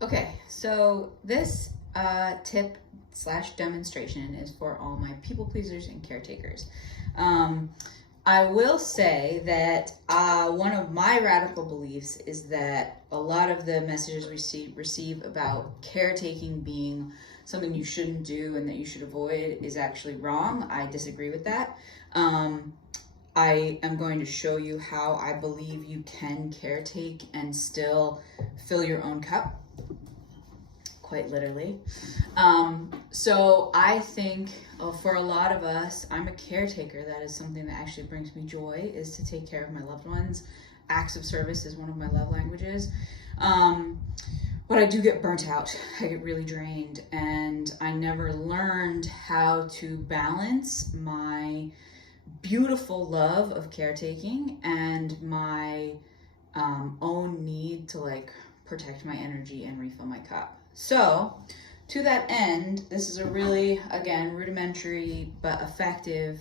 Okay, so this tip slash demonstration is for all my people pleasers and caretakers. I will say that one of my radical beliefs is that a lot of the messages we receive about caretaking being something you shouldn't do and that you should avoid is actually wrong. I disagree with that. I am going to show you how I believe you can caretake and still fill your own cup, quite literally. So I think for a lot of us, I'm a caretaker. That is something that actually brings me joy, is to take care of my loved ones. Acts of service is one of my love languages. But I do get burnt out. I get really drained, and I never learned how to balance my beautiful love of caretaking and my own need to like protect my energy and refill my cup. So to that end, this is a really, again, rudimentary but effective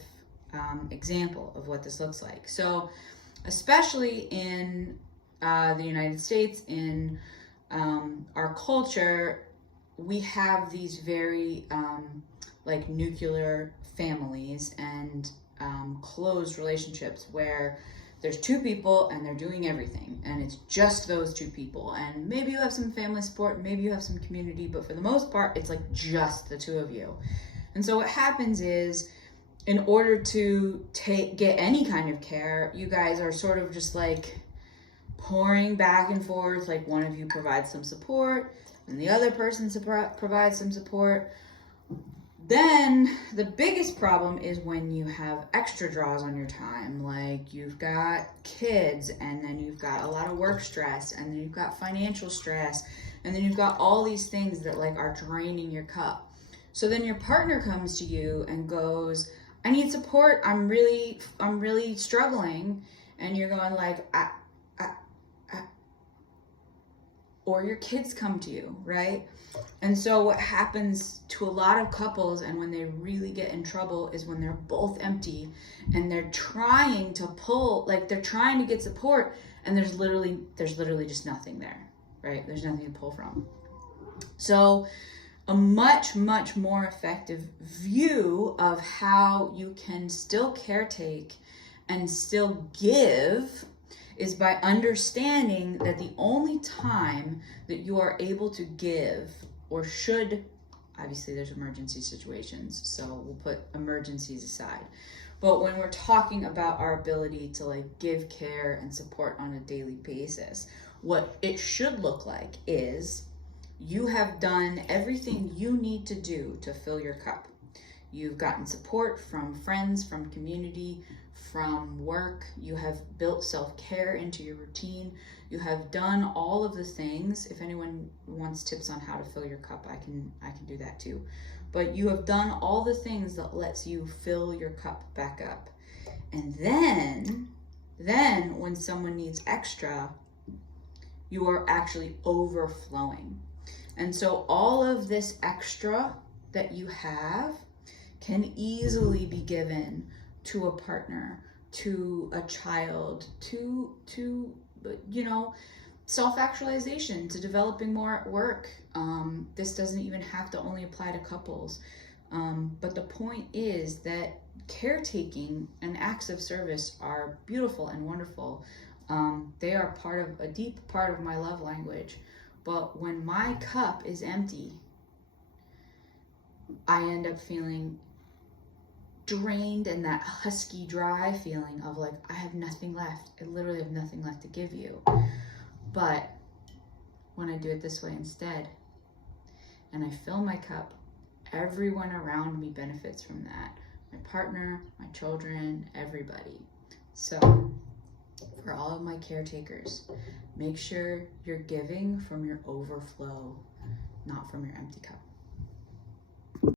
example of what this looks like. So especially in the United States, in our culture, we have these very like nuclear families and closed relationships where there's two people and they're doing everything, and it's just those two people, and maybe you have some family support, maybe you have some community, but for the most part it's like just the two of you. And so what happens is, in order to get any kind of care, you guys are sort of just like pouring back and forth, like one of you provides some support and the other person provides some support. Then the biggest problem is when you have extra draws on your time, like you've got kids, and then you've got a lot of work stress, and then you've got financial stress, and then you've got all these things that like are draining your cup. So then your partner comes to you and goes, I need support, I'm really struggling. And you're going like, or your kids come to you, right? And so what happens to a lot of couples, and when they really get in trouble, is when they're both empty and they're trying to pull, like they're trying to get support, and there's literally just nothing there, right? There's nothing to pull from. So a much more effective view of how you can still caretake and still give is by understanding that the only time that you are able to give, or should, obviously there's emergency situations, so we'll put emergencies aside, but when we're talking about our ability to like give care and support on a daily basis, what it should look like is you have done everything you need to do to fill your cup. You've gotten support from friends, from community, from work. You have built self-care into your routine. You have done all of the things. If anyone wants tips on how to fill your cup, I can do that too. But you have done all the things that lets you fill your cup back up. And then when someone needs extra, you are actually overflowing. And so all of this extra that you have can easily be given to a partner, to a child, to you know, self-actualization, to developing more at work. This doesn't even have to only apply to couples. But the point is that caretaking and acts of service are beautiful and wonderful. They are a deep part of my love language. But when my cup is empty, I end up feeling drained, and that husky, dry feeling of like, I have nothing left. I literally have nothing left to give you. But when I do it this way instead, and I fill my cup, everyone around me benefits from that. My partner, my children, everybody. So for all of my caretakers, make sure you're giving from your overflow, not from your empty cup.